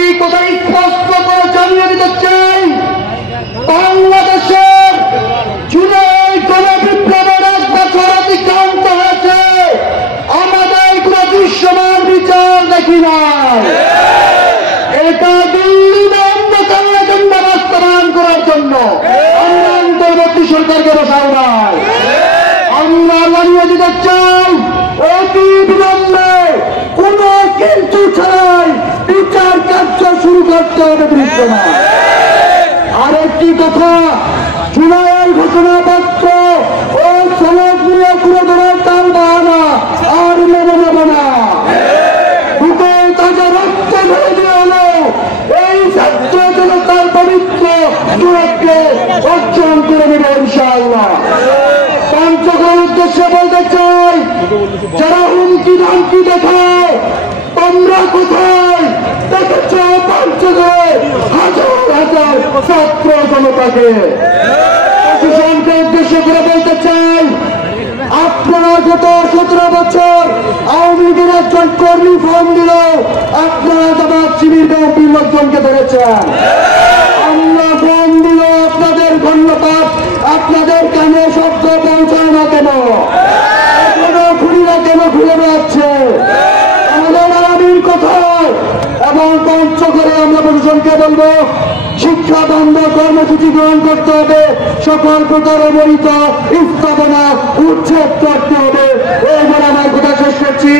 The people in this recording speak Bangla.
একটি কথা স্পষ্ট করে জানিয়ে দিতে চাই, বাংলাদেশের জুলাই গণবিপ্লবের 1 বছর অতিক্রান্ত হয়েছে, আমাদের কোন দৃশ্যমান বিচার দেখি নাই। এটা দিল্লি অন্ধকারের এজেন্ডা বাস্তবায়ন করার জন্য আমরা অন্তর্বর্তী সরকারকে বসাই নাই। আমরা জানিয়ে দিতে চাই, অতি বিলম্বে কোন কিন্তু ছাড়াই বিচার কার্য শুরু করতে হবে দৃশ্যমান। আরেকটি কথা, জুলাইয়ের ঘোষণাপত্র ও সনদ নিয়ে কোনো ধরনের তাল বাহানা আর মেনে নেব না। বুকে তাজা রক্ত ঢেলে দিয়ে হলো এই ছাত্র জনতার পবিত্র দূরত্বে অর্জন করে নেবে ইনশাআল্লাহ। পঞ্চগড়ের উদ্দেশ্যে বলতে চাই, যারা হুমকি ধামকি দেখায়, তোমরা কোথায় দেখেছ পঞ্চগড়ে হাজার হাজার ছাত্র জনতাকে? প্রশাসনকে উদ্দেশ্য করে বলতে চাই, আপনারা গত 17 বছর আওয়ামী লীগের একজন কর্মী ফোন দিল, আপনারা জামাত শিবির বিএনপির লোকজনকে ধরেছেন। আমরা ফোন দিল, আপনাদের ধন্যবাদ, আপনাদের কানে শব্দ পৌঁছায় না কেন? এখনো খুনিরা কেন ঘুরে বেড়াচ্ছে? আমাদের আগামীর কথায় এবং পঞ্চগড়ে আমরা প্রশাসনকে বলবো, শিক্ষা বন্ধ কর্মসূচি গ্রহণ করতে হবে, সকল প্রকার অবহিত স্থাপনা উচ্ছেদ করতে হবে। এই বলে আমার কথা শেষ করছি।